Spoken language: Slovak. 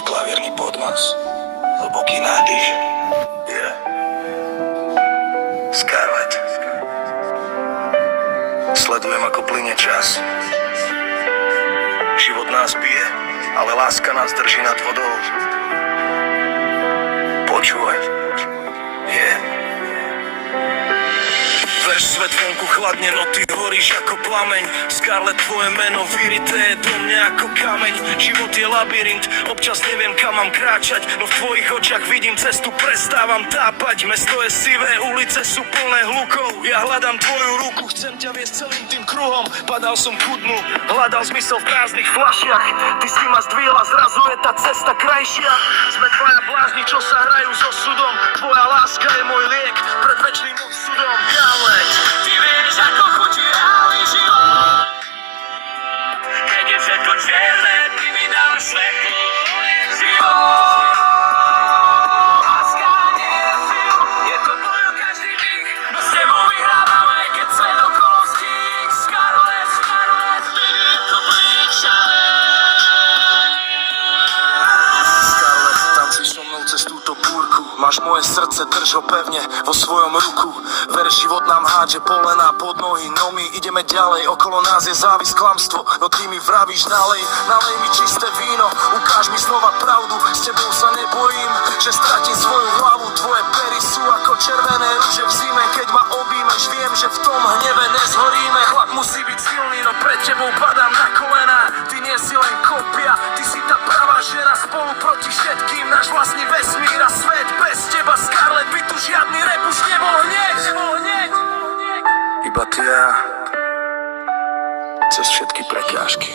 malý klavírny podmas. Hlboký nádych. Yeah. Scarlett. Sledujem, ako plyne čas. Život nás bije, ale láska nás drží nad vodou. Počúvaj. Veš, svet vonku chladne, no ty horíš ako plameň. Scarlett, tvoje meno vyrité do mňa ako kameň. Život je labyrint, občas neviem, kam mám kráčať, no v tvojich očiach vidím cestu, prestávam tápať. Mesto je sivé, ulice sú plné hlukov. Ja hľadám tvoju ruku, chcem ťa viesť celým tým kruhom. Padal som ku dnu, hľadal zmysel v prázdnych fľašiach. Ty si ma zdvihla, zrazu je tá cesta krajšia. Sme dvaja blázni, čo sa hrajú so sudom. Tvoja láska je môj liek pred večným odsudom. Ty vieš, ako chutí reálny život. Keď je všetko čierne, ty mi dáš svetlo, je život. Láska nie je film, je to boj o každý dých. No s tebou vyhrávam, aj keď svet okolo stík. Scarlett, vtedy je to blík šaleň. Scarlett, tancuj so mnou cez túto búrku. Máš moje srdce, drž ho pevne vo svojom ruku. Ver, život nám hádže polená pod nohy, no my ideme ďalej. Okolo nás je závis, klamstvo, no ty mi vravíš nalej. Nalej mi čisté víno, ukáž mi znova pravdu. S tebou sa nebojím, že stratím svoju hlavu. Tvoje pery sú ako červené ruže v zime. Keď ma objímeš, viem, že v tom hneve nezhoríme. Chlap musí byť silný, no pred tebou padám na kolená. Ty nie si len kopia, ty si tá pravá žena. Spolu proti všetkým, náš vlastný vesmír a svet. Bez teba, Scarlett, by tu žiadny rap už nebol hneď. Iba ty a ja cez všetky prekážky.